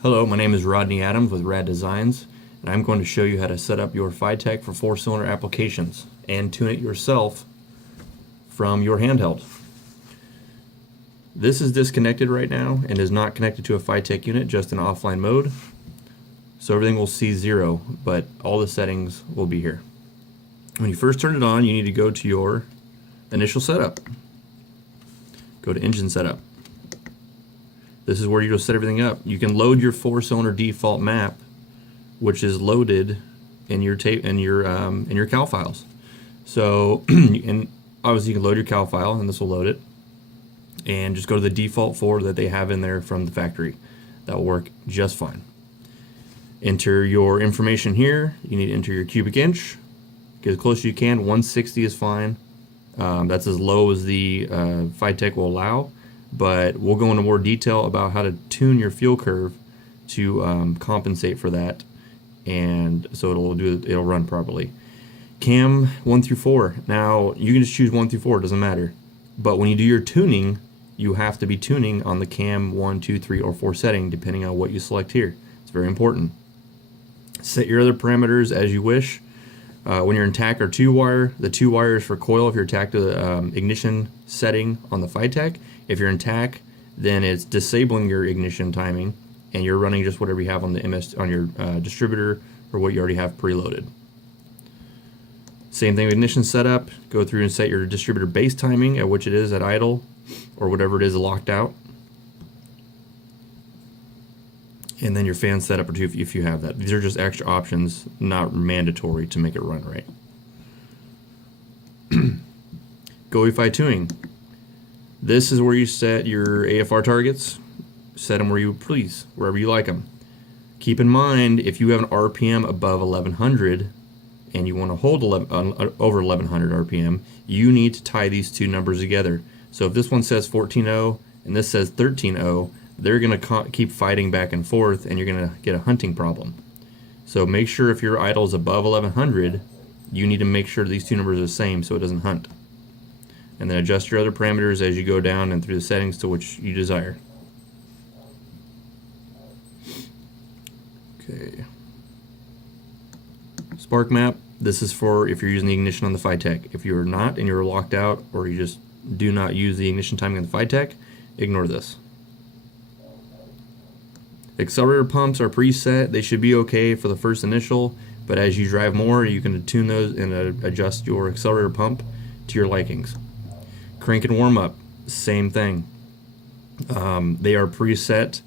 Hello, my name is Rodney Adams with Raddesigns, and I'm going to show you how to set up your Fitech for 4-cylinder applications and tune it yourself from your handheld. This is disconnected right now and is not connected to a Fitech unit, just in offline mode. So everything will see 0, but all the settings will be here. When you first turn it on, you need to go to your initial setup. Go to engine setup. This is where you'll set everything up. You can load your 4-cylinder default map, which is loaded in your cal files. So, and obviously you can load your cal file, and this will load it. And just go to the default 4 that they have in there from the factory. That will work just fine. Enter your information here. You need to enter your cubic inch. Get as close as you can. 160 is fine. That's as low as the Fitech will allow. But we'll go into more detail about how to tune your fuel curve to compensate for that, and so it'll run properly. Cam 1 through 4. Now you can just choose 1 through 4. It doesn't matter. But when you do your tuning, you have to be tuning on the cam 1, 2, 3, or 4 setting, depending on what you select here. It's very important. Set your other parameters as you wish. When you're in TAC or 2-wire, the 2-wire is for coil if you're TAC to the ignition setting on the Fitech. If you're in TAC, then it's disabling your ignition timing, and you're running just whatever you have on the on your distributor or what you already have preloaded. Same thing with ignition setup. Go through and set your distributor base timing at which it is at idle or whatever it is locked out. And then your fan setup or 2 if you have that. These are just extra options, not mandatory to make it run right. GoEFI tuning. This is where you set your AFR targets. Set them where you please, wherever you like them. Keep in mind, if you have an RPM above 1100 and you want to hold over 1100 RPM, you need to tie these two numbers together. So if this one says 14.0 and this says 13.0, they're going to keep fighting back and forth, and you're going to get a hunting problem. So make sure if your idle is above 1100, you need to make sure these two numbers are the same so it doesn't hunt. And then adjust your other parameters as you go down and through the settings to which you desire. Okay. Spark map. This is for if you're using the ignition on the Fitech. If you're not and you're locked out, or you just do not use the ignition timing on the Fitech, ignore this. Accelerator pumps are preset. They should be okay for the first initial, but as you drive more, you can tune those and adjust your accelerator pump to your likings. Crank and warm up, same thing. They are preset.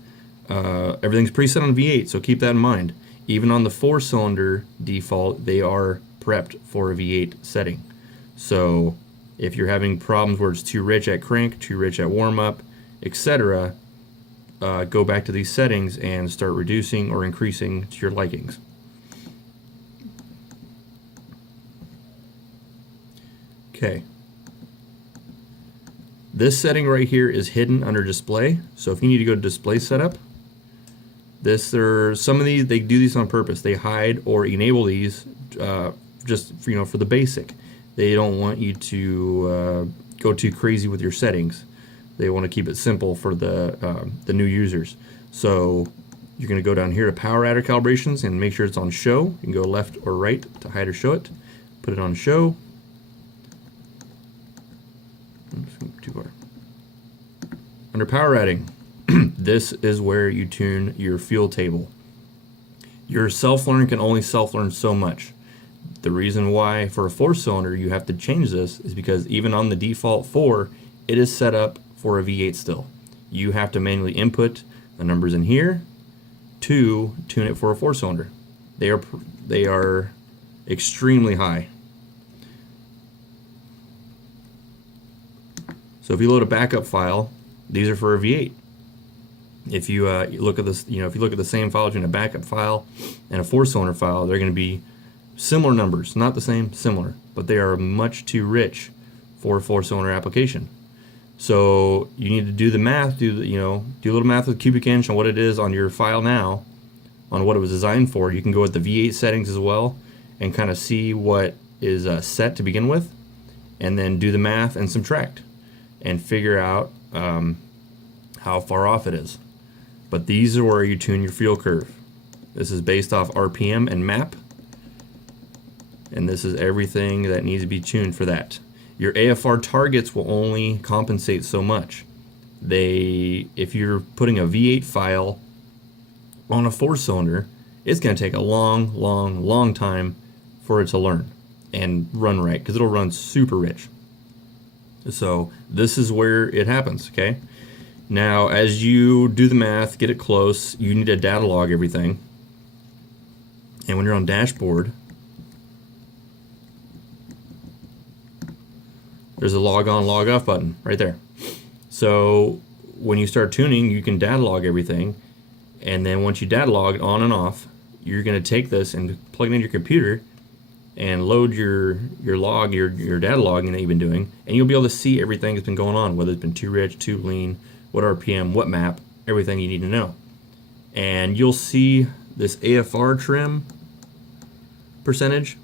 Everything's preset on V8, so keep that in mind. Even on the 4-cylinder default, they are prepped for a V8 setting. So if you're having problems where it's too rich at crank, too rich at warm up, etc., go back to these settings and start reducing or increasing to your likings. Okay. This setting right here is hidden under display. So if you need to go to display setup, some of these, they do these on purpose. They hide or enable these just for the basic. They don't want you to go too crazy with your settings. They want to keep it simple for the new users. So you're going to go down here to power adder calibrations and make sure it's on show. You can go left or right to hide or show it. Put it on show. Too far. Under power adding, this is where you tune your fuel table. Your self-learn can only self-learn so much. The reason why for a 4-cylinder you have to change this is because even on the default 4, it is set up for a V8 still. You have to manually input the numbers in here to tune it for a 4-cylinder. They are extremely high. So if you load a backup file, these are for a V8. If you look at this, if you look at the same file between a backup file and a 4-cylinder file, they're going to be similar numbers, not the same, similar, but they are much too rich for a 4-cylinder application. So you need to do the math, do a little math with cubic inch on what it is on your file now, on what it was designed for. You can go with the V8 settings as well and kind of see what is set to begin with, and then do the math and subtract and figure out how far off it is. But these are where you tune your fuel curve. This is based off RPM and MAP, and this is everything that needs to be tuned for that. Your AFR targets will only compensate so much. If you're putting a V8 file on a 4-cylinder, it's going to take a long time for it to learn and run right, because it'll run super rich. So this is where it happens, okay? Now, as you do the math, get it close, you need to data log everything. And when you're on dashboard, there's a log on, log off button right there. So when you start tuning, you can data log everything. And then once you data log it on and off, you're going to take this and plug it into your computer and load your log, your data logging that you've been doing, and you'll be able to see everything that's been going on, whether it's been too rich, too lean, what RPM, what map, everything you need to know. And you'll see this AFR trim percentage,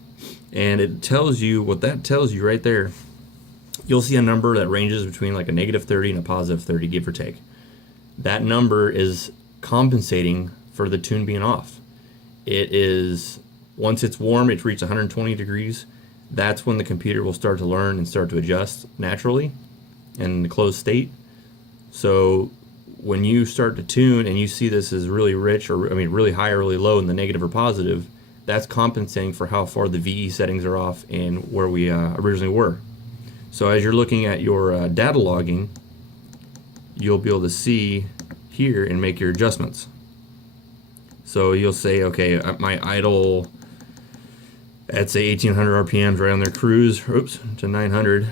and it tells you what that tells you right there. You'll see a number that ranges between like a -30 and a +30, give or take. That number is compensating for the tune being off. It is, once it's warm, it's reached 120 degrees. That's when the computer will start to learn and start to adjust naturally in the closed state. So when you start to tune and you see this is really rich, or really high or really low in the negative or positive, that's compensating for how far the VE settings are off and where we originally were. So as you're looking at your data logging, you'll be able to see here and make your adjustments. So you'll say, okay, my idle at say 1800 RPMs right on their cruise, oops, to 900.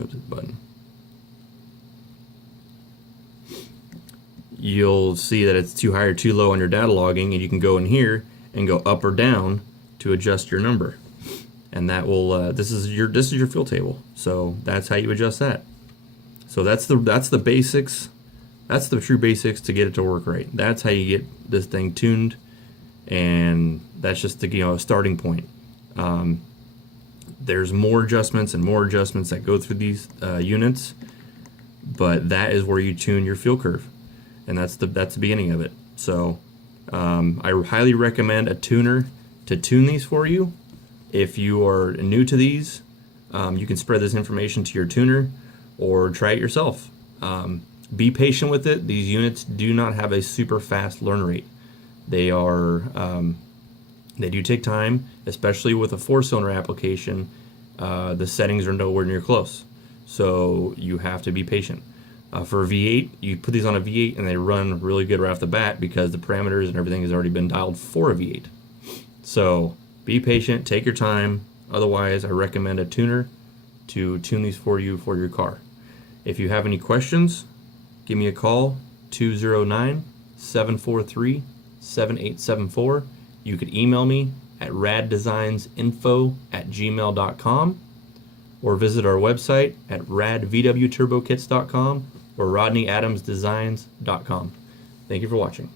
Oops, button. You'll see that it's too high or too low on your data logging, and you can go in here and go up or down to adjust your number. And that will this is your fuel table. So that's how you adjust that. So that's the basics. That's the true basics to get it to work right. That's how you get this thing tuned, and that's just the a starting point. There's more adjustments and more adjustments that go through these units, but that is where you tune your fuel curve, and that's the beginning of it. So I highly recommend a tuner to tune these for you. If you are new to these, you can spread this information to your tuner or try it yourself. Be patient with it. These units do not have a super fast learn rate. They do take time, especially with a 4-cylinder application. The settings are nowhere near close, so you have to be patient. For a V8, you put these on a V8 and they run really good right off the bat because the parameters and everything has already been dialed for a V8. So be patient, take your time. Otherwise, I recommend a tuner to tune these for you for your car. If you have any questions, give me a call, 209-743-7874. You could email me at radesignsinfo@gmail.com, or visit our website at radvwturbokits.com or rodneyadamsdesigns.com. Thank you for watching.